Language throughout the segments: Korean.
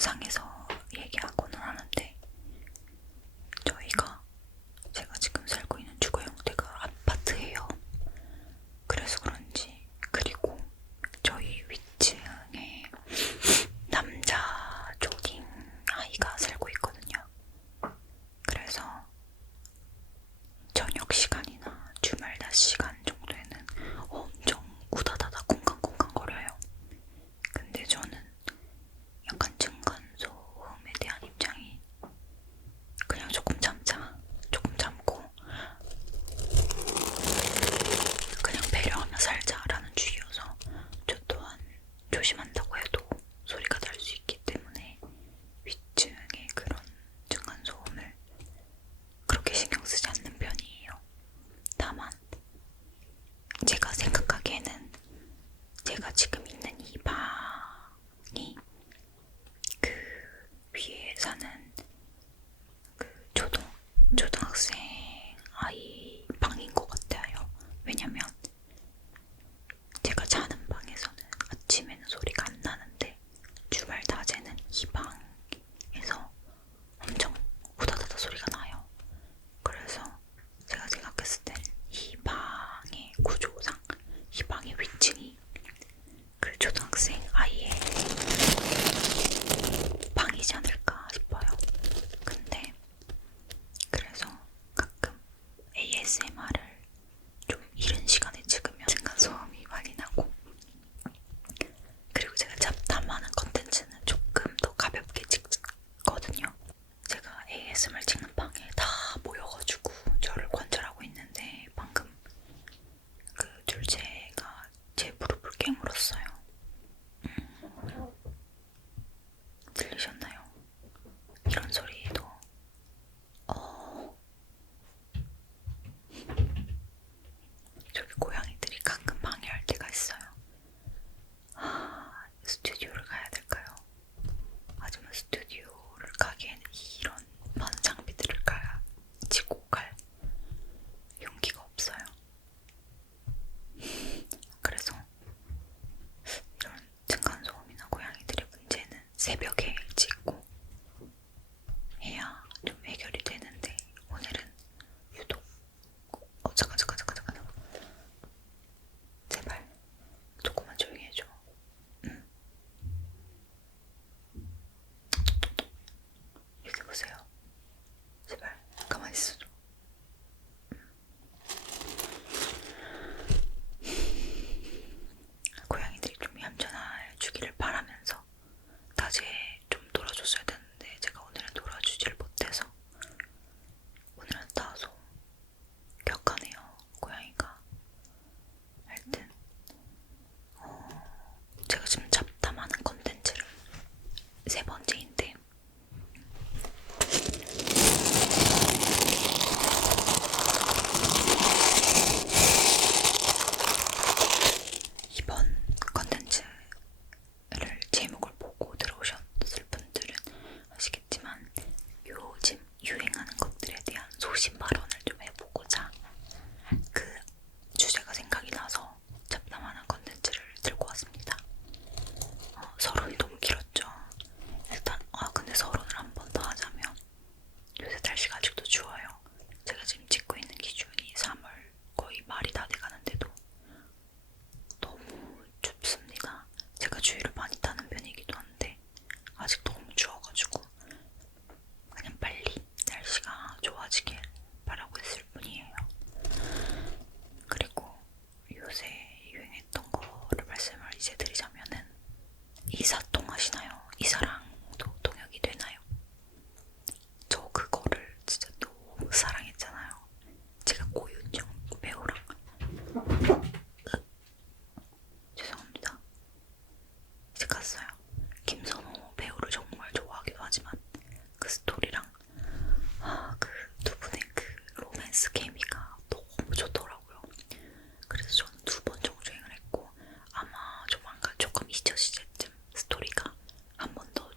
영상에서 얘기하고는 하는데 제가 지금 살고 있는 주거 형태가 아파트예요. 그래서 그런지 그리고 저희 위층에 남자 조딩 아이가 살고 있거든요. 그래서 저녁 시간이나 주말 낮 시간 정도에는 엄청 우다다다 쿵쾅쿵쾅거려요. 근데 저는 약간 층간소음에 대한 입장이 그냥 조금 참고 그냥 배려하며 살자라는 주의여서 저 또한 조심한다고 해도 소리가 날 수 있기 때문에 위층에 그런 층간소음을 그렇게 신경 쓰지 않는 편이에요. 다만 제가 생각하기에는 제가 지금 있는 이 방이 그 위에 사는 그 초등학생 아이 방인 것 같아요. 왜냐면 제가 자는 방에서는 아침에는 소리가 안 나는데 주말 낮에는 이 방에서 엄청 우다다다 소리가 나요. 그래서 제가 생각했을 땐 이 방의 구조상 이 방의 위층이 그 초등학생 아이의 방이지 않을까 싶어요. 근데 그래서 가끔 ASMR을 좀 이른 시간에 찍으면 층간소음이 많이 나고, 그리고 제가 잡담하는 컨텐츠는 조금 더 가볍게 찍거든요. 제가 ASMR 찍는 방에 다 모여가지고 저를 관찰하고 있는데 방금 그 둘째가 제 무릎을 깨물었어요. 들리셨나요? 이런 소리도 저기 고양이들이 가끔 방해할 때가 있어요. 스튜디오를 가야 될까요? 하지만 스튜디오를 가기에는 이런 많은 장비들을 가지고 갈 용기가 없어요. 그래서 이런 층간소음이나 고양이들의 문제는 새벽에 찍고 해야 좀 해결이 되는데 오늘은 유독 잠깐 제발 조금만 조용히 해줘. 여기 보세요. 제발 가만히 있어줘. 고양이들이 좀 얌전해 주기를 바라면서 낮에 좀 놀아줬어야 되는데 제가 오늘은 놀아주지를 못해서 오늘은 다소 격하네요, 고양이가. 하여튼 제가 지금 잡담하는 컨텐츠를 세 번째인데 이번 컨텐츠를 제목을 보고 들어오셨을 분들은 아시겠지만 요즘 유행하는 것들에 대한 소신 발언을 좀 해보고자 그 주제가 생각이 나서 잡담하는 컨텐츠를 들고 왔습니다. 서론이 너무 길었죠. 일단 근데 서론을 한 번 더 하자면 요새 날씨가 아직도 추워요. 제가 지금 찍고 있는 기준이 3월 거의 말이 다 돼가는데도 너무 춥습니다. 제가 추위를 많이 타는 편이기도 한데 아직 너무 추워가지고 그냥 빨리 날씨가 좋아지길 바라고 있을 뿐이에요. 그리고 요새 유행했던 거를 말씀을 이제 드리자면은 이사똥 하시나요? 이사랑도 동역이 되나요? 저 그거를 진짜 너무 사랑했잖아요. 제가 고윤정 배우랑 죄송합니다. 이제 갔어요. 김선호 배우를 정말 좋아하기도 하지만 그 스토리랑 그 두 분의 그 로맨스 케미가 너무 좋더라고요. 그래서 저는 2번 정주행을 했고 아마 조만간 조금 잊혀질 때쯤 스토리가 한 번 더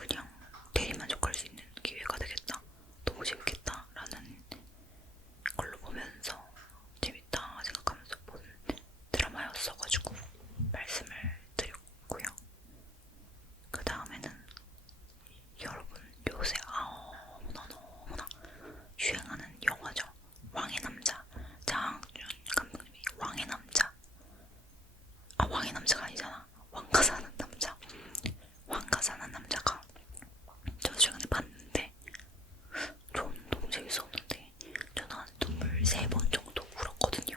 그냥 대리만족할 수 있는 기회가 되겠다. 너무 재밌겠다 라는 걸로 보면서 재밌다 생각하면서 본 드라마였어가지고 말씀을 드렸고요. 그 다음에는 여러분 요새 너무나 유행하는 영화죠. 왕의 남자. 장준 감독님이 왕의 남자. 왕의 남자가 아니잖아. 왕가 사는 남자. 왕가 사는 남자가 저 최근에 봤는데 전 너무 재밌었는데 저는 한 23번 정도 울었거든요.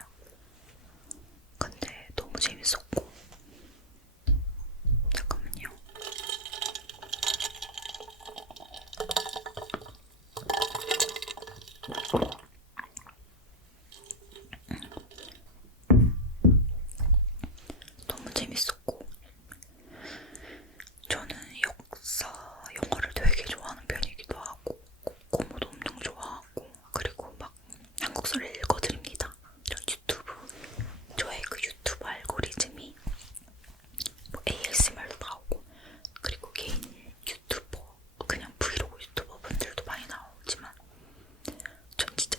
근데 너무 재밌었고 잠깐만요. 너무 재밌었고 저는 역사 영화를 되게 좋아하는 편이기도 하고 고모도 엄청 좋아하고 그리고 막 한국서를 읽어드립니다. 저 유튜브 저의 그 유튜브 알고리즘이 뭐 ASMR도 나오고 그리고 개인 유튜버 그냥 브이로그 유튜버 분들도 많이 나오지만 전 진짜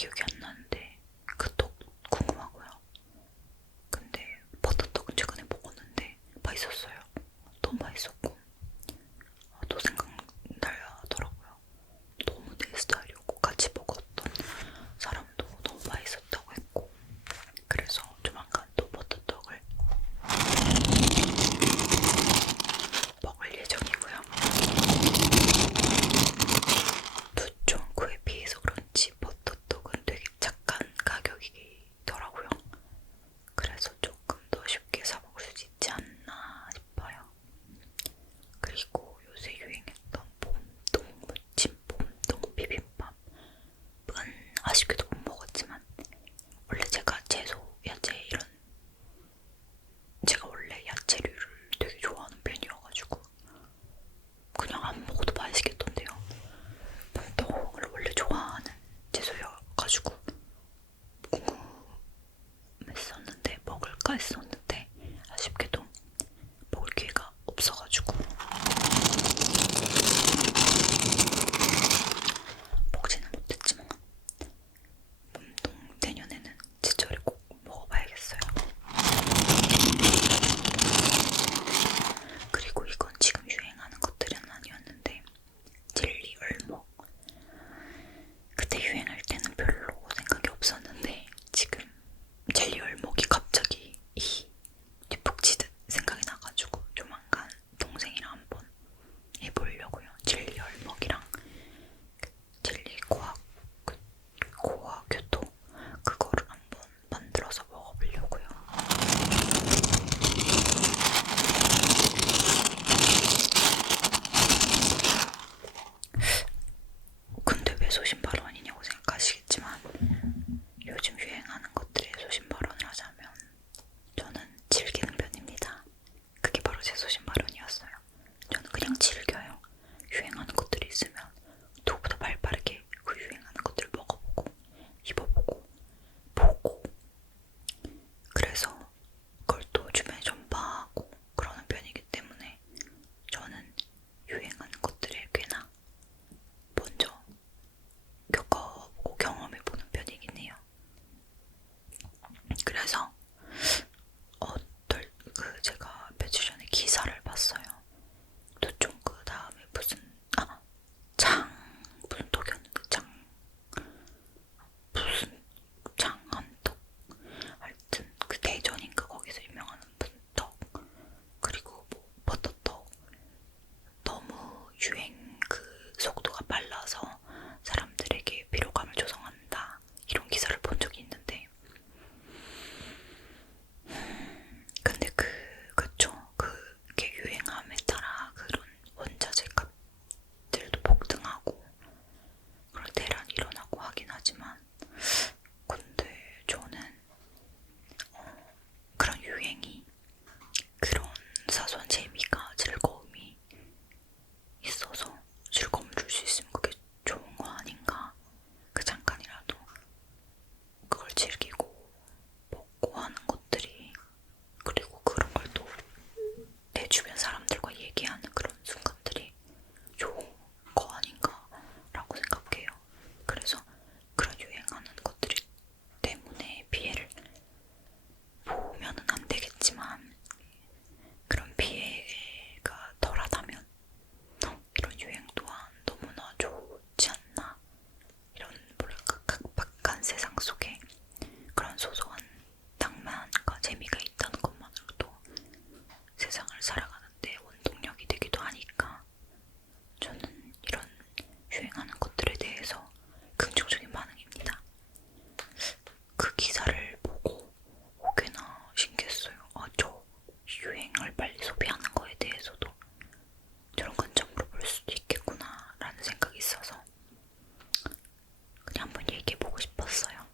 기억이 안 나는데 그 떡 궁금하고요. 근데 버터떡은 최근에 먹었는데 맛있었어요. 너무 맛있었고 또 생각나더라고요. 너무 내 스타일이었고 같이 먹었던 사람도 너무 맛있었다고 했고 그래서 조만간 또 버터떡을 먹을 예정이고요. 부촌구에 비해서 그런지 버터떡은 되게 착한 가격이더라고요. 그래서 조금 더 쉽게 사 먹을 수 있지 않나 싶어요. 그리고 요새 유행했던 봄동 무침, 봄동 비빔밥은 아쉽게도 못 먹었지만 원래 제가 채소, 야채 이런 제가 원래 야채류를 되게 좋아하는 편이어가지고 그냥 안 먹어도 맛있겠던데요. 봄동을 원래 좋아하는 채소여가지고 궁금했었는데 먹을까 했었는데 아쉽게도 먹을 기회가 없어가지고 먹지는 못했지만 봄동 내년에는 제철에 꼭 먹어봐야겠어요. 그리고 이건 지금 유행하는 것들은 아니었는데 젤리 얼먹 그때 유행할 때는 별로 생각이 없었는데 지금 젤리 얼먹이 갑자기 이 뒷북치듯 생각이 나가지고 조만간 동생이랑 한번 해보려고요. 젤리 얼먹이랑 젤리 고화교토 그거를 한번 만들어서 먹어보려고요. 근데 왜 소신발언이냐고 생각하시겠지만 요즘 유행하는 것들에 소신발언을 하자면 저는 즐기는 편입니다. 그게 바로 제 소신발언이었어요. 저는 그냥 즐겨요. 유행하는 것들이 있으면 누구보다 발빠르게 그 유행하는 것들을 먹어보고 입어보고 보고 그래서 그걸 또 주변에 전파하고 그러는 편이기 때문에 저는 유행하는 것들에 꽤나 먼저 겪어보고 경험해보는 편이긴 해요. 그래서 제가 며칠 전에 기사를 봤어요. 또좀 그 다음에 무슨 무슨 떡이었는데 무슨 장암떡 하여튼 그 대전인가 거기서 유명한 무슨 떡 그리고 뭐 버터떡 너무 유행 그 속도가 빨라서 사람들에게 피로감을 조성한다 이런 기사를 본 적이 있는데 근데 그쵸 그게 유행함에 따라 그런 원자재 값들도 폭등하고 그런 대란이 일어나고 하긴 하지만 근데 저는 그런 유행이 그런 사소한 재미가 즐거움이 있어서 즐거움을 줄 수 있으면 그게 좋은 거 아닌가 그 잠깐이라도 그걸 즐기고 먹고 하는 것들이 그리고 그런 걸 또 내 주변 사람들과 얘기하는 그런 순간들이 좋은 거 아닌가 라고 생각해요. 그래서 그런 유행하는 것들이 때문에 피해를 보면은 안 되겠지만 그런 피해가 덜하다면 이런 유행 또한 너무나 좋지 않나 이런 뭐랄까 각박한 세상 속에 그런 소소한 낭만과 재미가 있다는 것만으로도 세상을 살아가는데 원동력이 되기도 하니까 저는 이런 유행하는 것들에 대해서 긍정적인 반응입니다. 그 기사를 보고 꽤나 신기했어요. 저 유행을 빨리 소비하는 거에 대해서도 저런 관점으로 볼 수도 있겠구나 라는 생각이 있어서 그냥 한번 얘기해보고 싶었어요.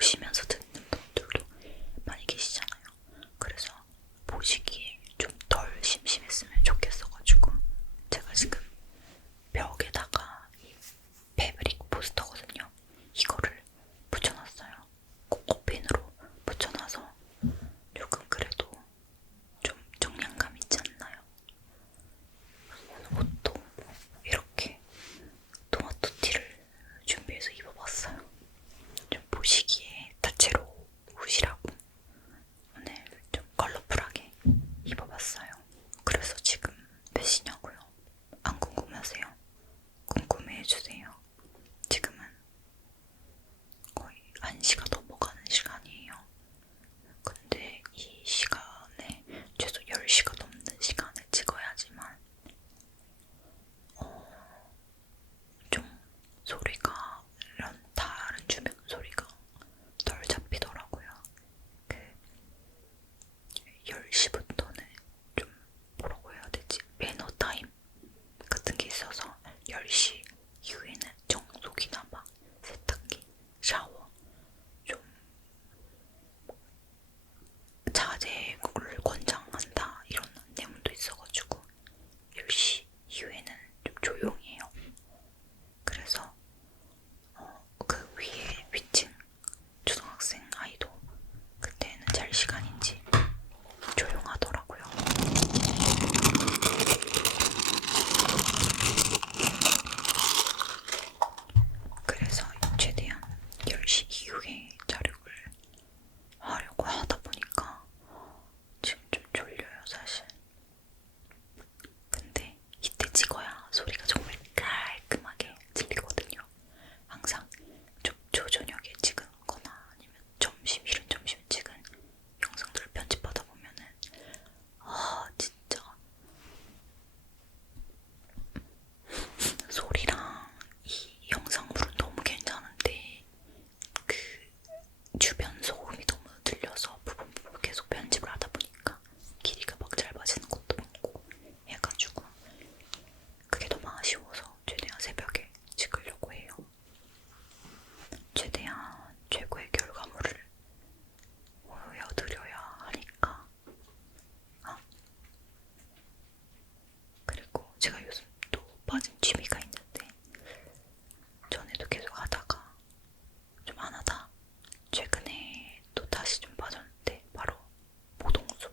보시면서 듣는 분들도 많이 계시잖아요. 그래서 보시기에 좀 덜 심심했으면 좋겠어가지고 제가 지금 벽에다가 이 패브릭 포스터거든요. 이거를 붙여놨어요. 코코핀으로 붙여놔서 조금 그래도 좀 정량감 있지 않나요? 오늘 옷도 이렇게 토마토 티를 준비해서 입어봤어요. 좀 보시기에 다채로운 옷이라고 오늘 좀 컬러풀하게 입어봤어요. 그래서 지금 몇 시냐고요? 안 궁금하세요? 궁금해해주세요. 지금은 거의 1시가 넘어가는 시간이에요. 근데 이 시간에 최소 10시가 넘는 시간에 찍어야지만 좀 소리가 이런 다른 주변 소리가 덜 잡히더라고요. 그 10시부터는 좀 뭐라고 해야 되지? 매너 타임 같은 게 있어서 10시 이후에는 청소기나 막 세탁기, 샤워 좀 자제를 권장한다 이런 내용도 있어가지고 10시 이후에는 좀 조용해요. 그래서 그 위에 위층 초등학생 아이도 그때는 잘 시간인지 조용하더라고요. 그래서 최대한 10시 이후에 자력을 하려고 하다 보니까 지금 좀 졸려요, 사실. 근데 이때 찍어야 소리가 정말 깔끔하게 들리거든요. 항상 좀 초저녁에 찍은 거나 아니면 점심, 이른 점심에 찍은 영상들을 편집하다 보면은 진짜 소리랑 이 영상물은 너무 괜찮은데 그 주변 소음이 너무 들려서 부분 계속 편집을 하다 보니까 길이가 막 짧아지는 것도 많고 해가지고 그게 너무 아쉬워서 최대한 새벽에 찍으려고 해요. 최대한 최고의 결과물을 보여드려야 하니까. 그리고 제가 요즘 또 빠진 취미가 있는데 전에도 계속 하다가 좀 안 하다 최근에 또 다시 좀 빠졌는데 바로 모동숲.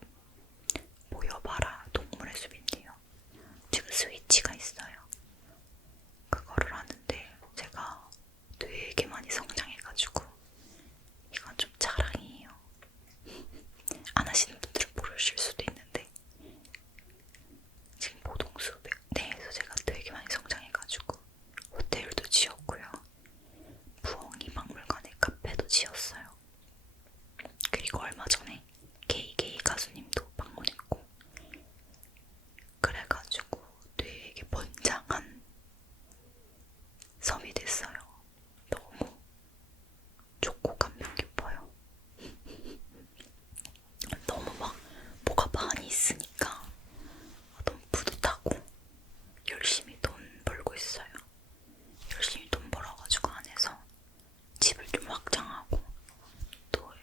모여봐라 동물의 숲인데요. 지금 스위치가 있어요. 그거를 하는데 제가 되게 많이 성장해가지고 이건 좀 자랑이에요. 안 하시는 분들은 모르실 수도 있는데 지금 모동숲 내에서 제가 되게 많이 성장해가지고 호텔도 지었고요. 부엉이 박물관에 카페도 지었어요. 그리고 얼마 전에 게이게이 가수님도 방문했고 그래가지고 되게 번창한 섬이 됐어요. 너무 좋고 감명 깊어요. 너무 막 뭐가 많이 있으니까 너무 뿌듯하고 열심히 돈 벌고 있어요. 열심히 돈 벌어가지고 안에서 집을 좀 확장하고 또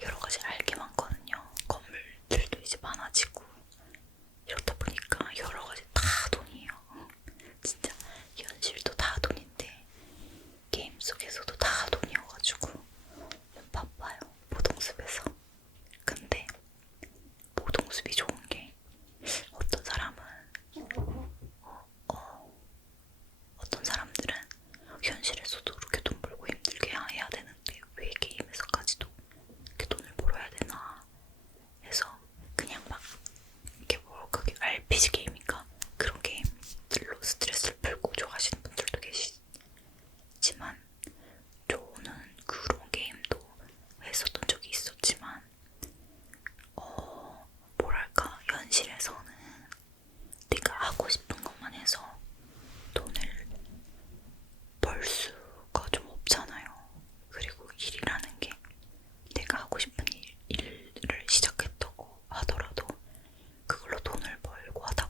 여러가지 알게 많거든요. 건물들도 이제 많아지고 이렇다 보니까 여러가지 다 돈이에요. 진짜 현실도 다 돈인데 게임 속에서도 다 돈이어가지고 좀 바빠요. 모동숲에서. 근데 모동숲이 좋은 게 어떤 사람은 어떤 사람들은 현실에서도 그렇게 돈 벌고 힘들게 해야 되는데 왜 게임에서까지도 이렇게 돈을 벌어야 되나 해서 그냥 막 이렇게 뭐 그게 RPG 게임인가 그런 게임들로 스트레스를 풀고 좋아하시는 분들도 계시지만 저는 그런 게임도 했었던 적이 있었지만 뭐랄까 현실에서는 내가 하고 싶은 것만 해서 돈을 벌 수가 좀 없잖아요. 그리고 일이라는 게 내가 하고 싶은 일을 시작했다고 하더라도 그걸로 돈을 벌고 하다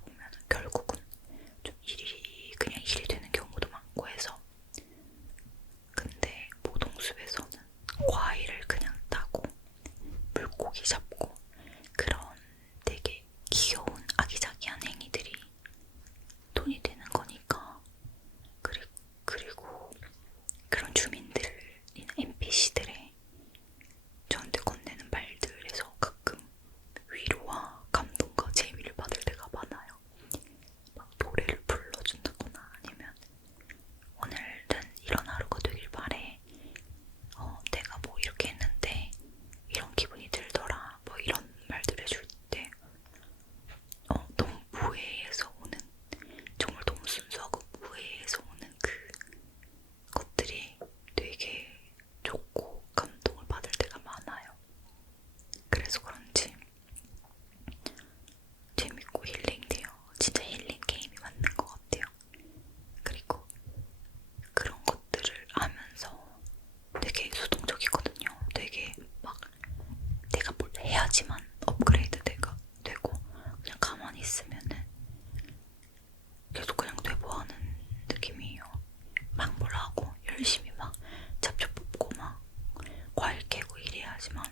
하지만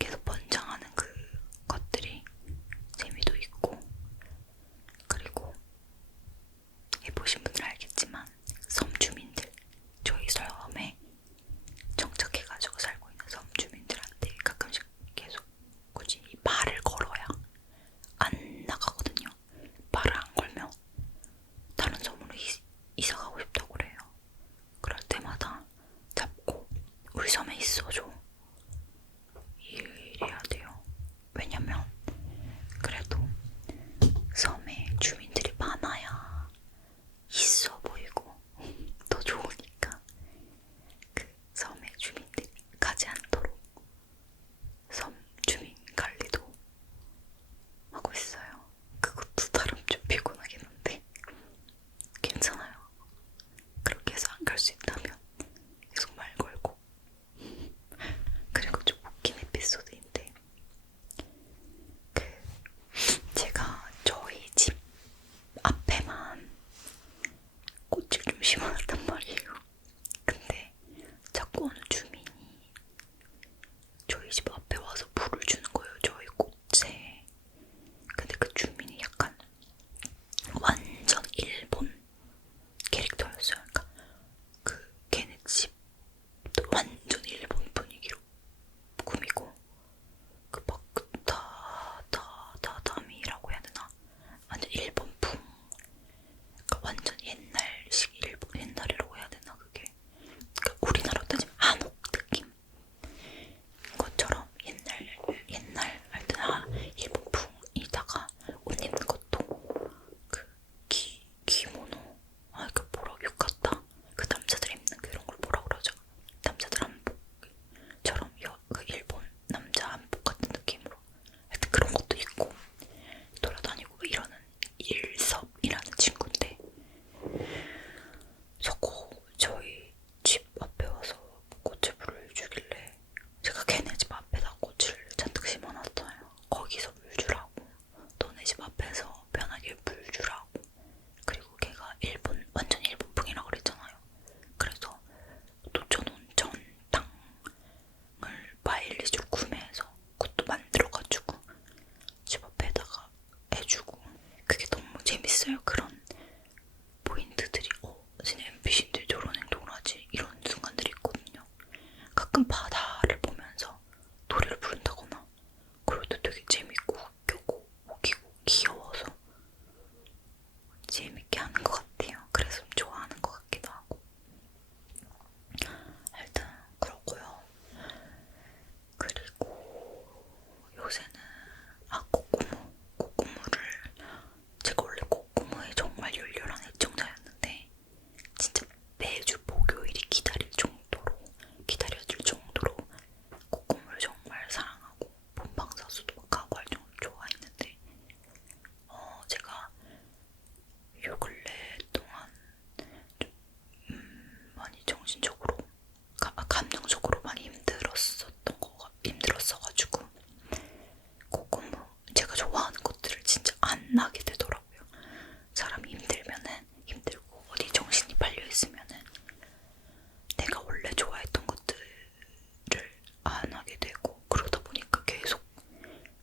계속 번창하는 그 것들이 재미도 있고, 그리고 해보신 분들 알겠지만 섬 주민들, 저희 섬에 정착해가지고 살고 있는 섬 주민들한테 가끔씩 계속 굳이 말을 걸어야 안 나가거든요. 말을 안 걸면 다른 섬으로 이사 가고 싶다고 그래요. 그럴 때마다 잡고 우리 섬에 있어줘 이래야 돼요. 왜냐면 그래도 섬에 주민들이 많아야 있어 보이고 더 좋으니까 그 섬의 주민들이 가지 않도록 섬 주민 관리도 하고 있어요. 그것도 나름 좀 피곤하긴 한데 괜찮아요. 그렇게 해서 안 갈 수 있다면 계속 말 걸고. 그리고 좀 웃긴 에피소드인데, 제가 저희 집 앞에만 꽃을 좀 심어놨단 말이에요. 근데 자꾸 어느 주민이 저희 집 앞에 와서 물을 주는 거예요, 저희 꽃에. 근데 그 주민이 약간 완전 일본 캐릭터였어요. 그러니까 걔네 집도 완전 일본 분위기로 꾸미고, 다다다다미라고 해야 되나? 완전 일본풍. 그러니까 완전 옛날식 일본, 옛날이라고 해야 되나 그게. 그러니까 우리나라로 따지면 한옥 느낌. 것처럼 옛날 할 때나 일본풍이다가 옷 입는 것도 기모노, 그 뭐라 유카타, 그 남자들 입는 그런 걸 뭐라 그러죠? 남자들 한복처럼 그 일본 남자 한복 같은 느낌으로 하여튼 그런 것도 있고 돌아다니고 이러는 일섭이라는 친구인데, 자꾸 저희 집 앞에 와서 꽃에 물을 주길래 제가 걔네 집 앞에다 꽃을 잔뜩 심어놨어요. 거기서 물 주라고, 너네 집 앞에서 편하게 물 주라고. 그리고 걔가 완전 일본풍이라고 그랬잖아요. 그래서 놓쳐놓은 전당을 마일리지로 구매해서 그것도 만들어가지고 집 앞에다가 해주고. 그게 너무 재밌어요. 그런 포인트들이 진짜 NPC인데 저런 행동을 하지, 이런 순간들이 있거든요. 가끔 바다를 보면서 노래를 부른다거나 그럴 때 되게 재밌고 웃기고 귀여워서 재밌게 하는 것 같아요. 그래서 좀 좋아하는 것 같기도 하고. 일단 그렇고요. 그리고 요새는 꼬꾸무를, 제가 원래 꼬꾸무에 정말 열렬한 애청자였는데 진짜 매주 목요일이 기다려질 정도로 꼬꾸무를 정말 사랑하고 본방사수도 막 하고 할 정도로 좋아했는데, 제가 요 근래 동안 좀 많이 정신적으로, 감정적으로 많이 힘들었어가지고 꼬꾸무 제가 좋아하는 것들을 진짜 안 하게 되더라고요. 사람이 힘들면은 힘들고 어디 정신이 팔려있으면은 내가 원래 좋아했던 것들을 안 하게 되고, 그러다 보니까 계속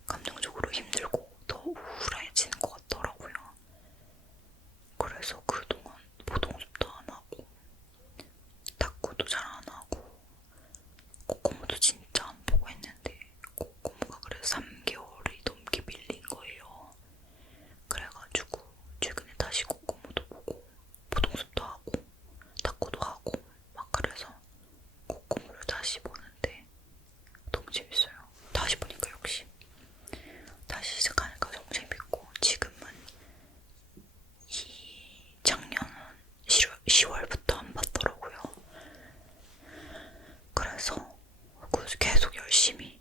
감정적으로 힘들고 더 우울해지는 것 같더라고요. 그래서 그동안 보동숲도 안 하고 탁구도 잘 안 하고 꼬꼬무도 진짜 안 보고 했는데, 꼬꼬무가 그래서 3개월이 넘게 밀린 거예요. 그래가지고 최근에 다시 꼬꼬무도 보고 보동숲도 하고 탁구도 하고 막 그래서 꼬꼬무를 다시 보는데 너무 재밌어요. 다시 보니까 역시 다시 시작하니까 너무 재밌고, 지금은 작년은 10월부터 안 봤더라고요. 그래서 계속 열심히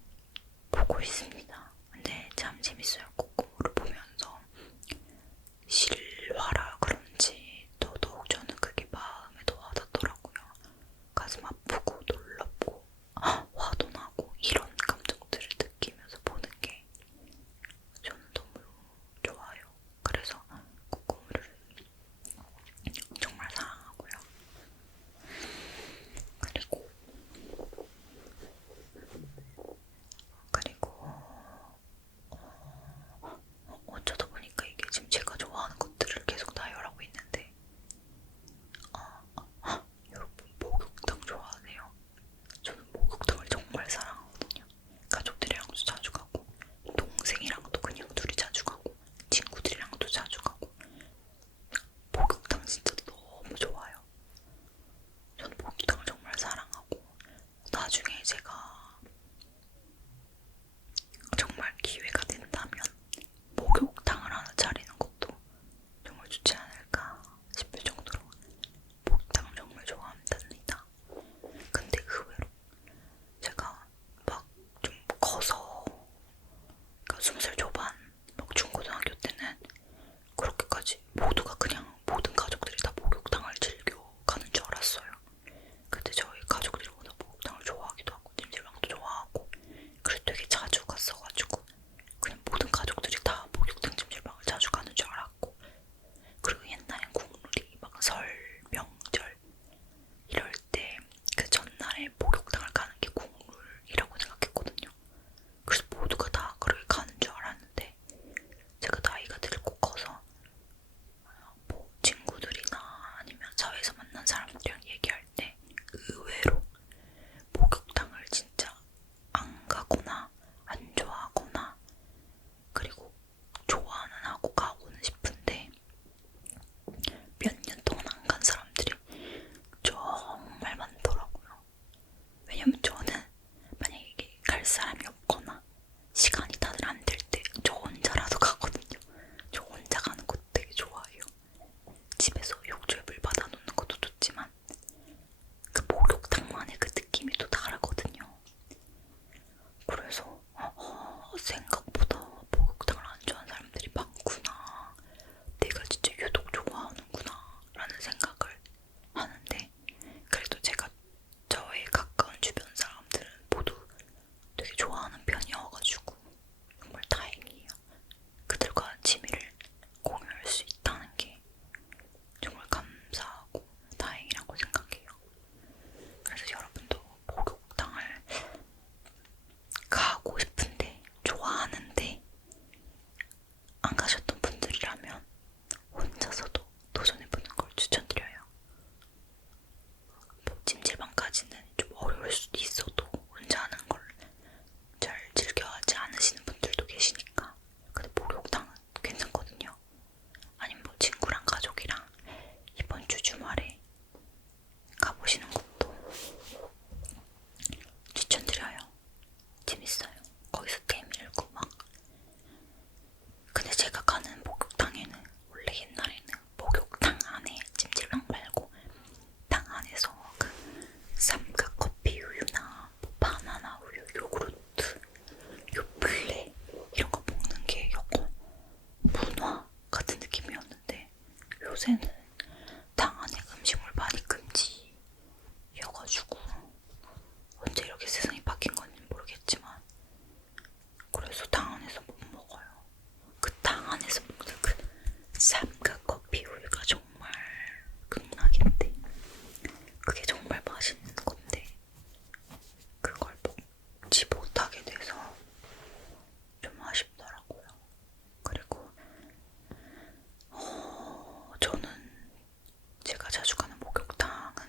보고 있습니다. 근데 참 재밌어요. 꼬꼬무를 보면서 실화라 그런지 더더욱 저는 그게 마음에 더 와닿더라고요. 가슴 아프고 놀랍고 화도 나고 이런 감정들을 느끼면서 보는 게 저는 너무 좋아요. 그래서 꼬꼬무를 정말 사랑하고요. 그리고 요새는 당 안에 음식물 많이 금지여가지고 언제 이렇게 세상이 바뀐 건지 모르겠지만 그래서 당 안에서 못 먹어요. 그 당 안에서 먹는 그 삼각커피 우유가 정말 극락인데 그게 정말 맛있는 건데 그걸 먹지 못하게 돼서 좀 아쉽더라고요. 그리고 저는 제가 자주 가는 목욕탕은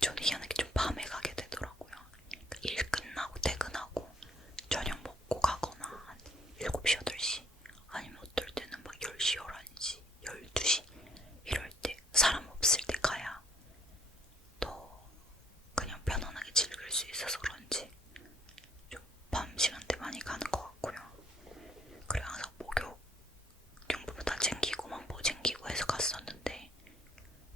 저는 희한하게 좀 밤에 가게 되더라고요. 그러니까 일 끝나고 퇴근하고 저녁 먹고 가거나 한 7시, 8시 아니면 어떨 때는 막 10시, 11시, 12시 이럴 때 사람 없을 때 가야 더 그냥 편안하게 즐길 수 있어서 그런지 좀 밤 시간대 많이 가는 것 같고요. 그래 항상 목욕 용품 다 챙기고 막 뭐 챙기고 해서 갔었는데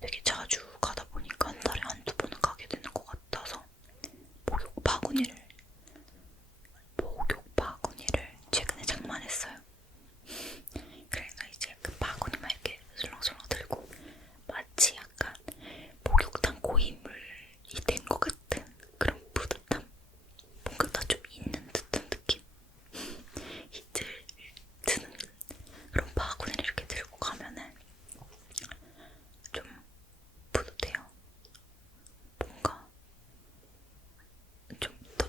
되게 자주 가다 보니까 한 달에 한두 번은 가게 되는 것 같아서 목욕 바구니를 최근에 장만했어요. 그래서 이제 그 바구니만 이렇게 술렁술렁 들고 마치 약간 목욕탕 고인물이 된 것 같은 그런 뿌듯함, 뭔가 다 좀 있는 듯한 느낌 드는 그런 바구니를 이렇게 들고 가면은 좀 뿌듯해요. 뭔가 좀 더